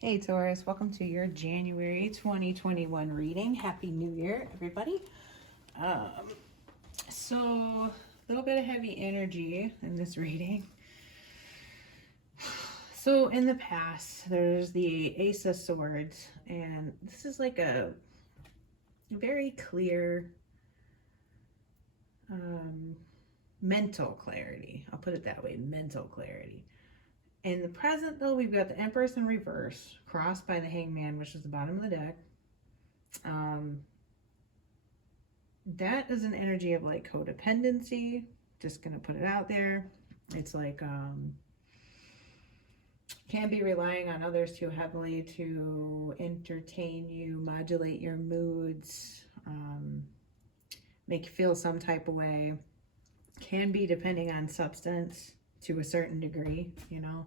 Hey Taurus, welcome to your January 2021 reading. Happy New Year, everybody. Um, so, a little bit of heavy energy in this reading. So, in the past, there's the Ace of Swords, and this is like a very clear mental clarity. I'll put it that way, mental clarity. In the present, though, we've got the Empress in reverse, crossed by the Hangman, which is the bottom of the deck. That is an energy of like codependency. Just gonna put it out there. It's like can be relying on others too heavily to entertain you, modulate your moods, make you feel some type of way. Can be depending on substance to a certain degree, you know.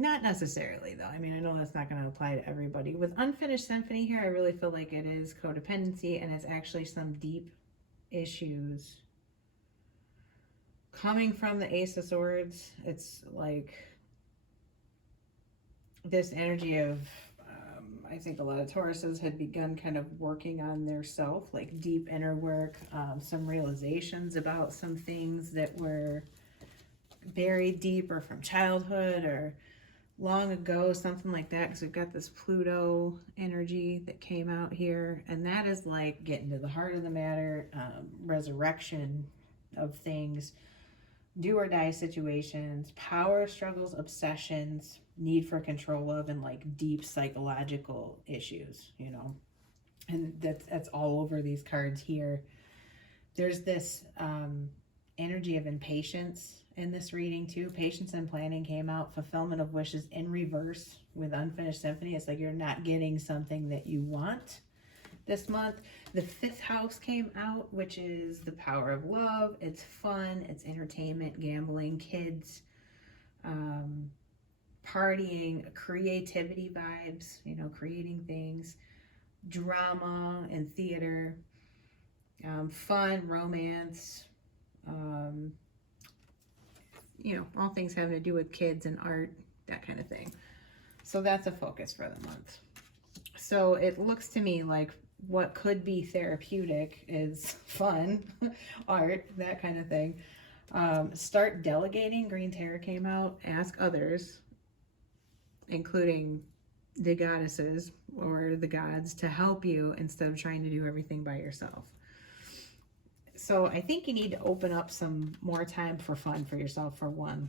Not necessarily, though. I mean, I know that's not going to apply to everybody. With Unfinished Symphony here, I really feel like it is codependency, and it's actually some deep issues coming from the Ace of Swords. It's like this energy of, I think a lot of Tauruses had begun kind of working on their self, like deep inner work, some realizations about some things that were buried deep or from childhood or long ago, something like that, because we've got this Pluto energy that came out here, and that is like getting to the heart of the matter, resurrection of things, do or die situations, power struggles, obsessions, need for control of, and like deep psychological issues, you know. And that's all over these cards here. There's this energy of impatience in this reading too. Patience and planning came out. Fulfillment of wishes in reverse with Unfinished Symphony. It's like you're not getting something that you want this month. The fifth house came out, which is the power of love. It's fun, it's entertainment, gambling, kids, partying, creativity vibes, you know, creating things, drama and theater, fun, romance, you know, all things having to do with kids and art, that kind of thing. So that's a focus for the month. So it looks to me like what could be therapeutic is fun, art, that kind of thing. Start delegating. Green Terror came out. Ask others, including the goddesses or the gods, to help you instead of trying to do everything by yourself. So I think you need to open up some more time for fun for yourself, for one.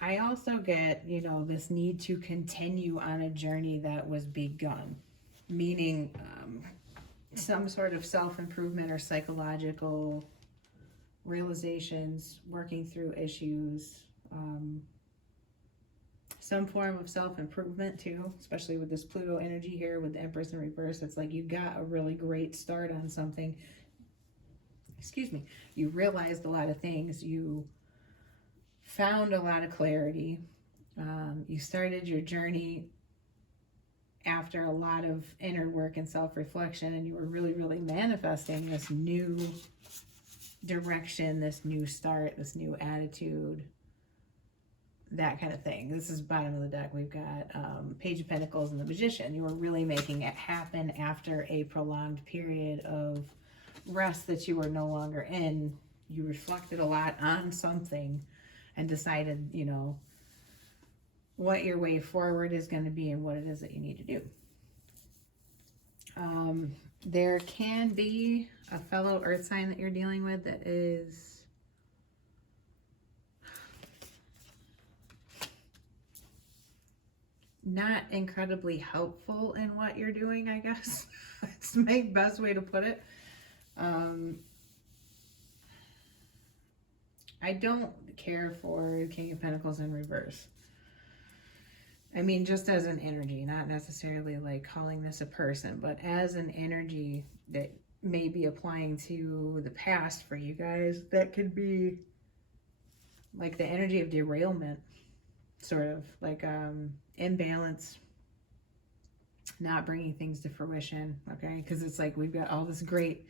I also get, you know, this need to continue on a journey that was begun, meaning some sort of self-improvement or psychological realizations, working through issues, some form of self-improvement too, especially with this Pluto energy here with the Empress in reverse. It's like you got a really great start on something. Excuse me. You realized a lot of things. You found a lot of clarity. You started your journey after a lot of inner work and self-reflection, and you were really, really manifesting this new direction, this new start, this new attitude, that kind of thing. This is bottom of the deck. We've got Page of Pentacles and the Magician. You were really making it happen after a prolonged period of rest that you were no longer in. You reflected a lot on something and decided, you know, what your way forward is going to be and what it is that you need to do. There can be a fellow earth sign that you're dealing with that is not incredibly helpful in what you're doing, I guess. It's the best way to put it. I don't care for King of Pentacles in reverse. I mean, just as an energy, not necessarily like calling this a person, but as an energy that may be applying to the past for you guys, that could be like the energy of derailment, sort of like imbalance, not bringing things to fruition, okay? Because it's like we've got all this great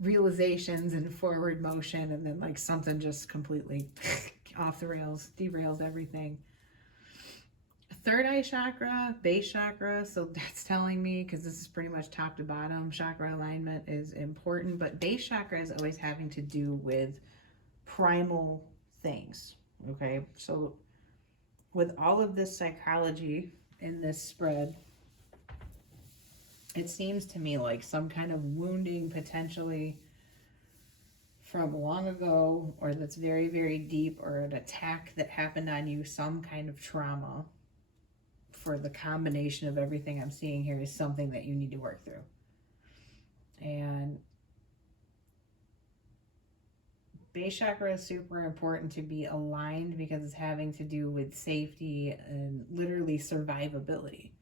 realizations and forward motion, and then like something just completely off the rails, derails everything. Third eye chakra, base chakra, so that's telling me, because this is pretty much top to bottom, chakra alignment is important, but base chakra is always having to do with primal things, okay? So with all of this psychology in this spread, it seems to me like some kind of wounding potentially from long ago, or that's very, very deep, or an attack that happened on you, some kind of trauma, for the combination of everything I'm seeing here, is something that you need to work through. And base chakra is super important to be aligned because it's having to do with safety and literally survivability.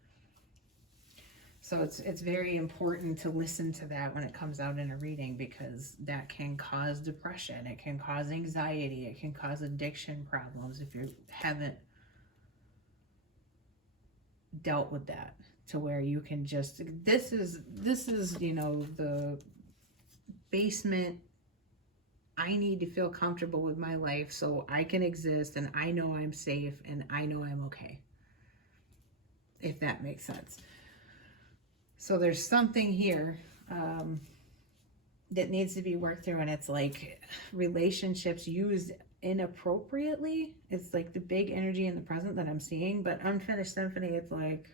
So it's very important to listen to that when it comes out in a reading, because that can cause depression, it can cause anxiety, it can cause addiction problems if you haven't dealt with that, to where you can just, this is you know, the basement. I need to feel comfortable with my life so I can exist, and I know I'm safe, and I know I'm okay, if that makes sense. So there's something here that needs to be worked through, and it's like relationships used inappropriately. It's like the big energy in the present that I'm seeing, but unfinished symphony, it's like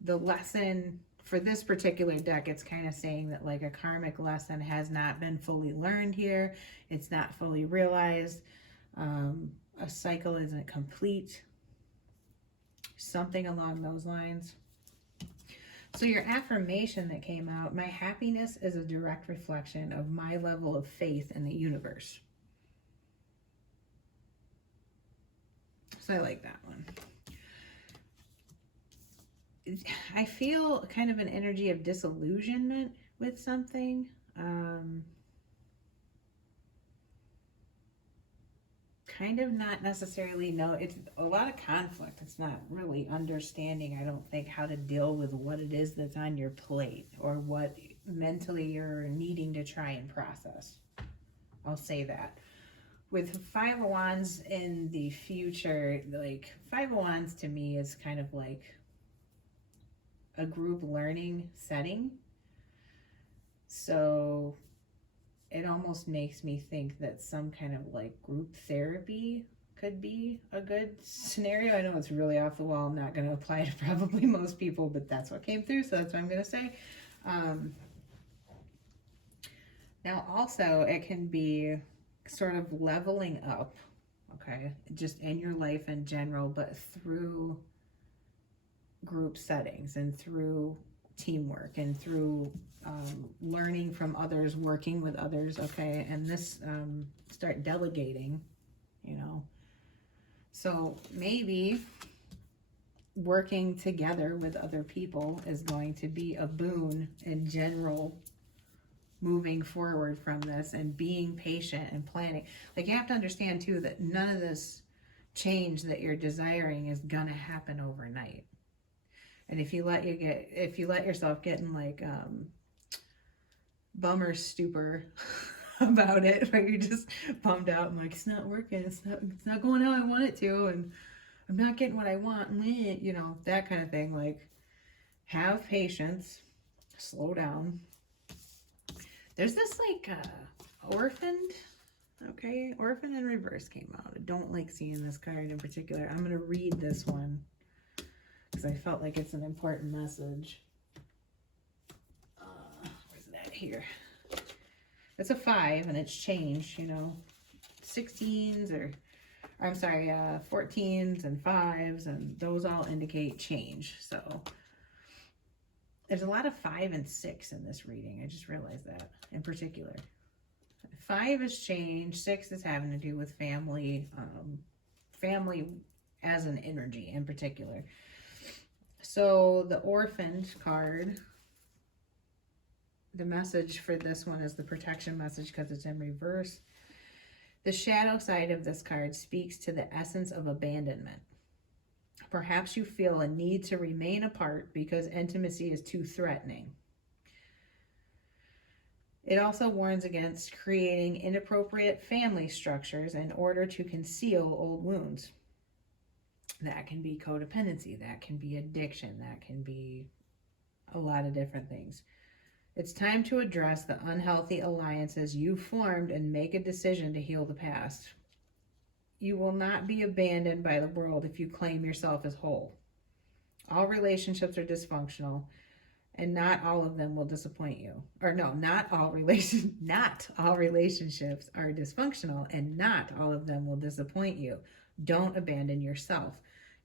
the lesson for this particular deck, it's kind of saying that like a karmic lesson has not been fully learned here. It's not fully realized. A cycle isn't complete. Something along those lines. So your affirmation that came out, my happiness is a direct reflection of my level of faith in the universe. So I like that one. I feel kind of an energy of disillusionment with something. Kind of not necessarily, no, it's a lot of conflict. It's not really understanding, I don't think, how to deal with what it is that's on your plate, or what mentally you're needing to try and process. I'll say that. With Five of Wands in the future, like Five of Wands to me is kind of like a group learning setting. So it almost makes me think that some kind of like group therapy could be a good scenario. I know it's really off the wall. I'm not going to apply to probably most people, but that's what came through, so that's what I'm going to say. Now also it can be sort of leveling up, okay, just in your life in general, but through group settings and through teamwork and through learning from others, working with others, okay, and this start delegating, you know. So maybe working together with other people is going to be a boon in general moving forward from this, and being patient and planning. Like, you have to understand too that none of this change that you're desiring is gonna happen overnight. And if you let yourself get in like bummer stupor about it, where you're just bummed out and like, it's not working, it's not going how I want it to, and I'm not getting what I want, you know, that kind of thing. Like, have patience, slow down. There's this like orphaned, okay, orphan in reverse came out. I don't like seeing this card in particular. I'm gonna read this one because I felt like it's an important message. Where's that here? It's a 5 and it's changed, you know, 16s or I'm sorry, 14s and 5s, and those all indicate change. So there's a lot of 5 and 6 in this reading. I just realized that in particular. 5 is change, 6 is having to do with family, family as an energy in particular. So the orphaned card, the message for this one is the protection message because it's in reverse. The shadow side of this card speaks to the essence of abandonment. Perhaps you feel a need to remain apart because intimacy is too threatening. It also warns against creating inappropriate family structures in order to conceal old wounds. That can be codependency, that can be addiction, that can be a lot of different things. It's time to address the unhealthy alliances you formed and make a decision to heal the past. You will not be abandoned by the world if you claim yourself as whole. All relationships are dysfunctional, and not all of them will disappoint you. Or no, not all relationships are dysfunctional, and not all of them will disappoint you. Don't abandon yourself.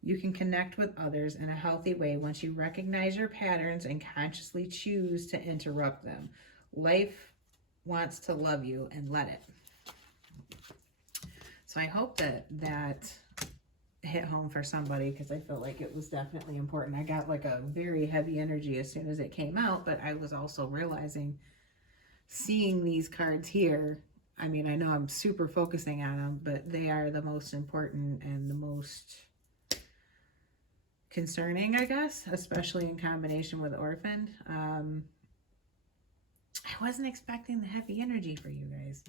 You can connect with others in a healthy way once you recognize your patterns and consciously choose to interrupt them. Life wants to love you, and let it. So I hope that hit home for somebody, because I felt like it was definitely important. I got like a very heavy energy as soon as it came out, but I was also realizing, seeing these cards here, I mean, I know I'm super focusing on them, but they are the most important and the most concerning, I guess, especially in combination with Orphaned. I wasn't expecting the heavy energy for you guys.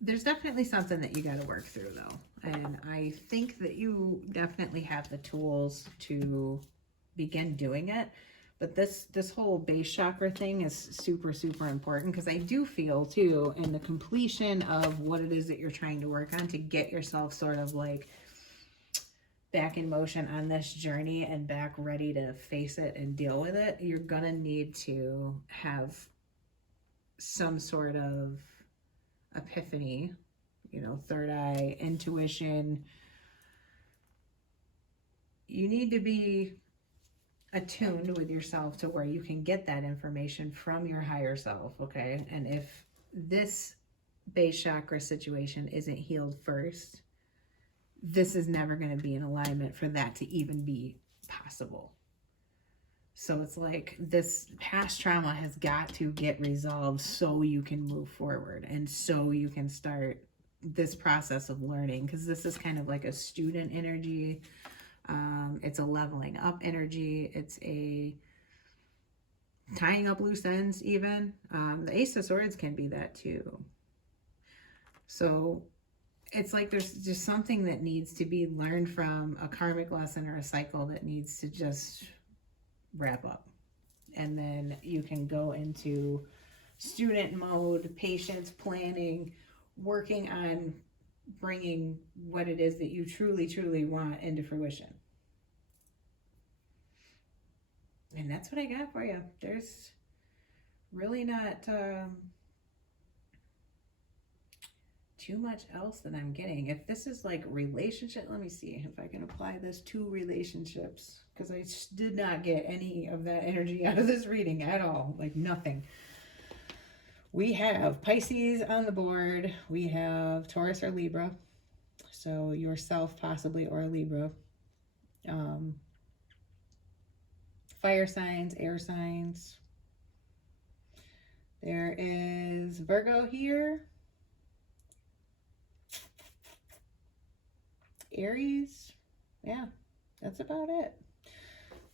There's definitely something that you got to work through, though. And I think that you definitely have the tools to begin doing it. But this whole base chakra thing is super, super important, because I do feel, too, in the completion of what it is that you're trying to work on to get yourself sort of like back in motion on this journey and back ready to face it and deal with it, you're going to need to have some sort of epiphany, you know, third eye, intuition. You need to be attuned with yourself to where you can get that information from your higher self, okay? And if this base chakra situation isn't healed first, this is never going to be in alignment for that to even be possible. So it's like this past trauma has got to get resolved so you can move forward and so you can start this process of learning, because this is kind of like a student energy. It's a leveling up energy. It's a tying up loose ends even. The Ace of Swords can be that too. So it's like there's just something that needs to be learned from, a karmic lesson or a cycle that needs to just wrap up. And then you can go into student mode, patience, planning, working on bringing what it is that you truly, truly want into fruition. And that's what I got for you. There's really not too much else that I'm getting. If this is like relationship, let me see if I can apply this to relationships, because I did not get any of that energy out of this reading at all. Like nothing. We have Pisces on the board. We have Taurus or Libra. So yourself possibly, or Libra. Fire signs, air signs. There is Virgo here. Aries. Yeah, that's about it.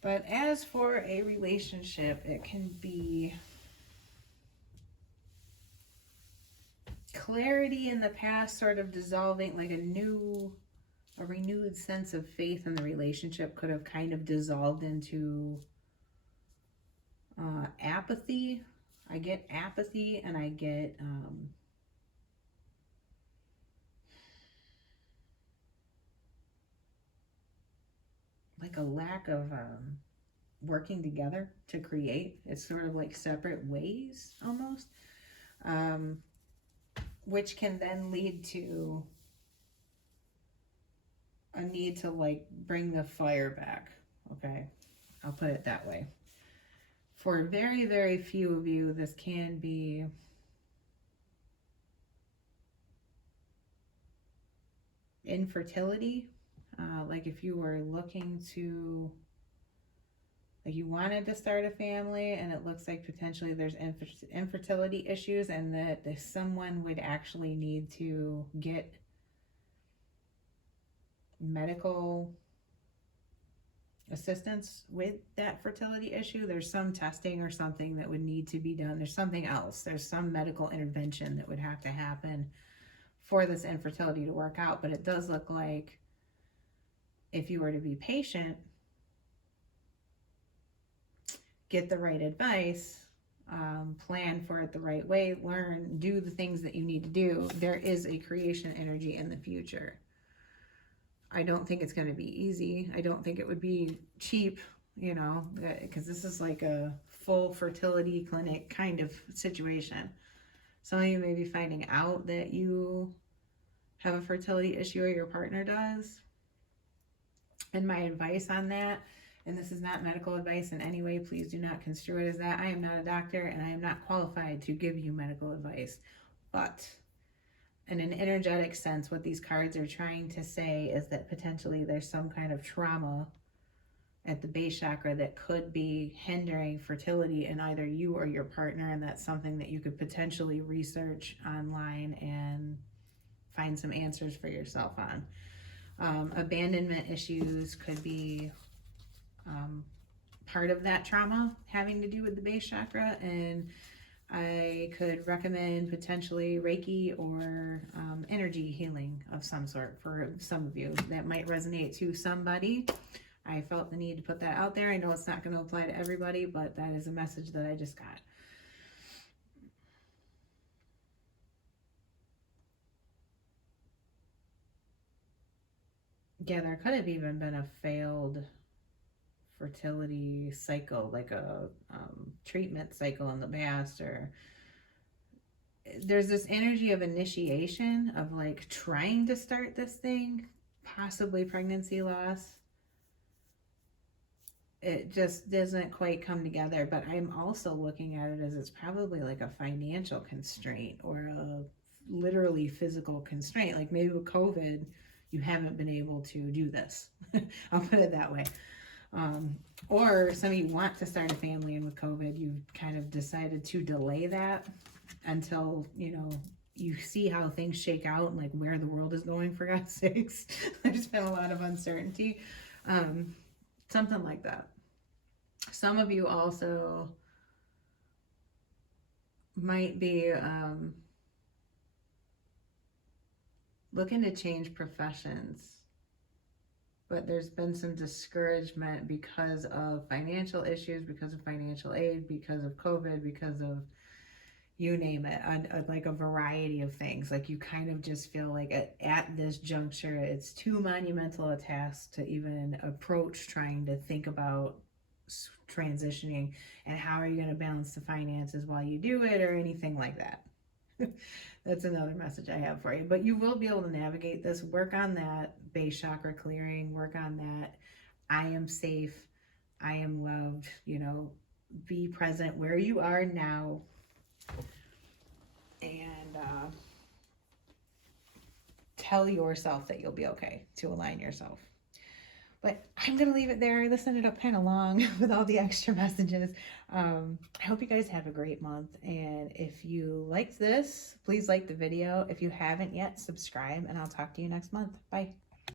But as for a relationship, it can be clarity in the past sort of dissolving, like a renewed sense of faith in the relationship could have kind of dissolved into apathy. I get apathy, and I get like a lack of working together to create. It's sort of like separate ways almost, which can then lead to a need to like bring the fire back. Okay, I'll put it that way. For very, very few of you, this can be infertility. Like if you were looking to, like you wanted to start a family and it looks like potentially there's infertility issues, and that someone would actually need to get medical assistance with that fertility issue. There's some testing or something that would need to be done. There's something else. There's some medical intervention that would have to happen for this infertility to work out. But it does look like if you were to be patient, get the right advice, plan for it the right way, learn, do the things that you need to do, there is a creation energy in the future. I don't think it's going to be easy. I don't think it would be cheap, you know, because this is like a full fertility clinic kind of situation. Some of you may be finding out that you have a fertility issue or your partner does. And my advice on that, and this is not medical advice in any way, please do not construe it as that. I am not a doctor and I am not qualified to give you medical advice. But in an energetic sense, what these cards are trying to say is that potentially there's some kind of trauma at the base chakra that could be hindering fertility in either you or your partner, and that's something that you could potentially research online and find some answers for yourself on. Abandonment issues could be part of that trauma having to do with the base chakra, and I could recommend potentially Reiki or energy healing of some sort for some of you. That might resonate to somebody. I felt the need to put that out there. I know it's not going to apply to everybody, but that is a message that I just got. Yeah, there could have even been a failed fertility cycle, like a treatment cycle in the past, or there's this energy of initiation of like trying to start this thing, possibly pregnancy loss. It just doesn't quite come together, but I'm also looking at it as it's probably like a financial constraint or a literally physical constraint. Like maybe with COVID, you haven't been able to do this. I'll put it that way. Or some of you want to start a family, and with COVID, you've kind of decided to delay that until, you know, you see how things shake out and like where the world is going, for God's sakes. There's been a lot of uncertainty. Something like that. Some of you also might be looking to change professions, but there's been some discouragement because of financial issues, because of financial aid, because of COVID, because of you name it, like a variety of things. Like you kind of just feel like at this juncture, it's too monumental a task to even approach trying to think about transitioning, and how are you going to balance the finances while you do it, or anything like that. That's another message I have for you. But you will be able to navigate this. Work on that base chakra clearing. Work on that. I am safe. I am loved. You know, be present where you are now. And tell yourself that you'll be okay, to align yourself. But I'm going to leave it there. This ended up kind of long with all the extra messages. I hope you guys have a great month. And if you liked this, please like the video. If you haven't yet, subscribe, and I'll talk to you next month. Bye.